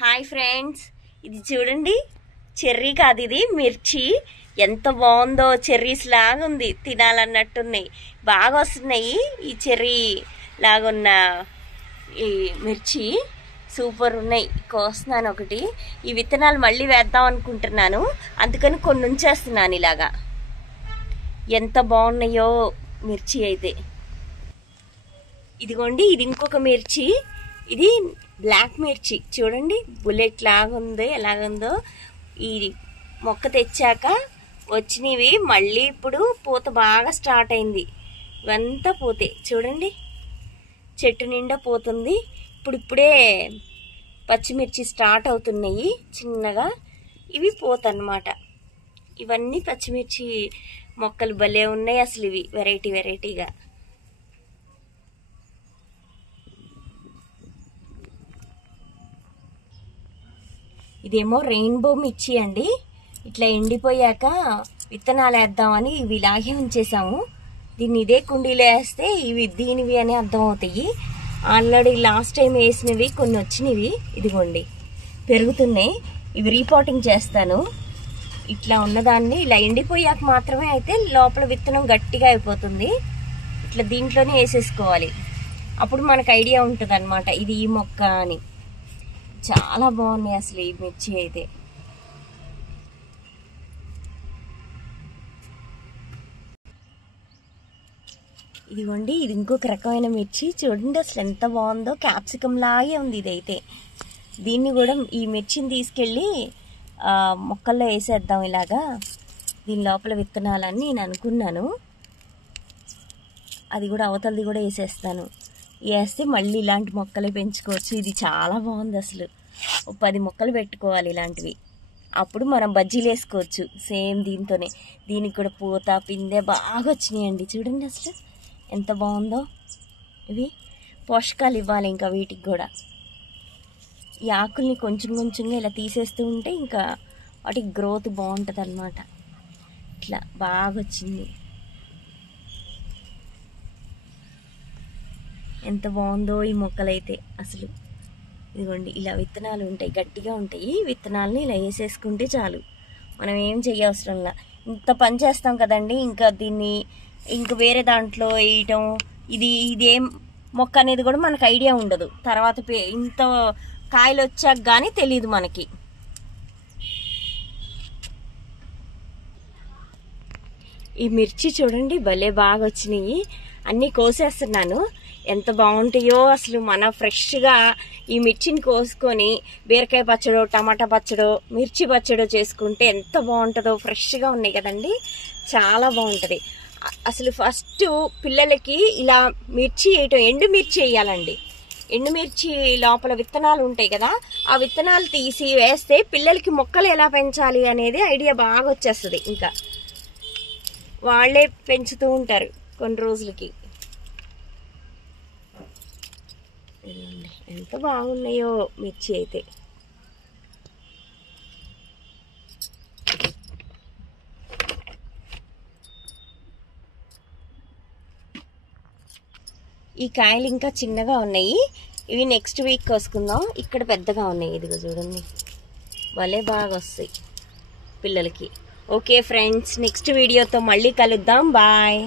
Hi friends, ఇది చూడండి, cherry కాదు, ఇది మిర్చి. ఎంత బాగుందో, చెర్రీస్ లాగా ఉంది, తినాలన్నట్టున్నాయి. బాగా వస్తున్నాయి ఈ చెర్రీ లాగున్న ఈ మిర్చి, సూపర్ ఉన్నాయి. కోస్తున్నాను ఒకటి. ఈ విత్తనాలు మళ్ళీ వేద్దాం అనుకుంటున్నాను, అందుకని కొన్ని ఉంచేస్తున్నాను ఇలాగా. ఎంత బాగున్నాయో మిర్చి అయితే. ఇదిగోండి, ఇది ఇంకొక మిర్చి. ఇది బ్లాక్ మిర్చి చూడండి, బుల్లెట్ లాగా ఉంది, ఎలాగుందో. ఈ మొక్క తెచ్చాక వచ్చినవి మళ్ళీ ఇప్పుడు పూత బాగా స్టార్ట్ అయింది. ఇవంతా పూతే చూడండి, చెట్టు నిండా పోతుంది. ఇప్పుడే పచ్చిమిర్చి స్టార్ట్ అవుతున్నాయి చిన్నగా. ఇవి పూత అన్నమాట. ఇవన్నీ పచ్చిమిర్చి మొక్కలు భలే ఉన్నాయి అసలు. ఇవి వెరైటీగా. ఇదేమో రెయిన్బో మిర్చి అండి. ఇట్లా ఎండిపోయాక విత్తనాలు వేద్దామని ఇవి ఇలాగే ఉంచేసాము. దీన్ని ఇదే కుండీలో వేస్తే ఇవి దీనివి అని అర్థం అవుతాయి. ఆల్రెడీ లాస్ట్ టైం వేసినవి కొన్ని వచ్చినవి, ఇదిగోండి పెరుగుతున్నాయి. ఇవి రీపాటింగ్ చేస్తాను. ఇట్లా ఉన్నదాన్ని ఇలా ఎండిపోయాక మాత్రమే అయితే లోపల విత్తనం గట్టిగా అయిపోతుంది. ఇట్లా దీంట్లోనే వేసేసుకోవాలి, అప్పుడు మనకు ఐడియా ఉంటుంది అన్నమాట ఇది ఈ మొక్క అని. చాలా బాగున్నాయి అసలు ఈ మిర్చి అయితే. ఇదిగోండి, ఇది ఇంకొక రకమైన మిర్చి. చూడండి అసలు ఎంత బాగుందో, క్యాప్సికమ్ లాగే ఉంది ఇదైతే. దీన్ని కూడా, ఈ మిర్చిని తీసుకెళ్ళి మొక్కల్లో వేసేద్దాం ఇలాగా. దీని లోపల విత్తనాలని నేను అనుకున్నాను. అది కూడా అవతలది కూడా వేసేస్తాను. వేస్తే మళ్ళీ ఇలాంటి మొక్కలే పెంచుకోవచ్చు. ఇది చాలా బాగుంది అసలు. 10 మొక్కలు పెట్టుకోవాలి ఇలాంటివి, అప్పుడు మనం బజ్జీలు వేసుకోవచ్చు సేమ్ దీంతోనే. దీనికి కూడా పూత పిందె బాగా వచ్చినాయండి. చూడండి అసలు ఎంత బాగుందో. ఇవి పోషకాలు ఇవ్వాలి ఇంకా వీటికి కూడా. ఈ ఆకుల్ని కొంచెంగా ఇలా తీసేస్తూ ఉంటే ఇంకా వాటికి గ్రోత్ బాగుంటుంది అన్నమాట. ఇట్లా బాగా వచ్చింది. ఎంత బాగుందో ఈ మొక్కలైతే అసలు. ఇదిగోండి, ఇలా విత్తనాలు ఉంటాయి, గట్టిగా ఉంటాయి. విత్తనాలని ఇలా వేసేసుకుంటే చాలు, మనం ఏం చేయవసరంలా. ఇంత పని చేస్తాం కదండి, ఇంకా దీన్ని ఇంక వేరే దాంట్లో వేయటం, ఇదేం మొక్క అనేది కూడా మనకు ఐడియా ఉండదు. తర్వాత ఇంత కాయలు వచ్చాక కానీ తెలియదు మనకి. ఈ మిర్చి చూడండి భలే బాగా వచ్చినాయి. అన్నీ కోసేస్తున్నాను. ఎంత బాగుంటాయో అసలు. మన ఫ్రెష్గా ఈ మిర్చిని కోసుకొని బీరకాయ పచ్చడో, టమాటా పచ్చడో, మిర్చి పచ్చడో చేసుకుంటే ఎంత బాగుంటుందో. ఫ్రెష్గా ఉన్నాయి కదండి, చాలా బాగుంటుంది అసలు. ఫస్ట్ పిల్లలకి ఇలా మిర్చి వేయటం, ఎండుమిర్చి వేయాలండి. ఎండుమిర్చి లోపల విత్తనాలు ఉంటాయి కదా, ఆ విత్తనాలు తీసి వేస్తే పిల్లలకి మొక్కలు ఎలా పెంచాలి అనేది ఐడియా బాగా వచ్చేస్తుంది. ఇంకా వాళ్ళే పెంచుతూ ఉంటారు కొన్ని రోజులకి. ఎంత బాగున్నాయో మిర్చి అయితే. ఈ కాయలు ఇంకా చిన్నగా ఉన్నాయి, ఇవి నెక్స్ట్ వీక్ కోసుకుందాం. ఇక్కడ పెద్దగా ఉన్నాయి, ఇదిగో చూడండి, భలే బాగా వస్తాయి పిల్లలకి. ఓకే ఫ్రెండ్స్, నెక్స్ట్ వీడియోతో మళ్ళీ కలుద్దాం. బాయ్.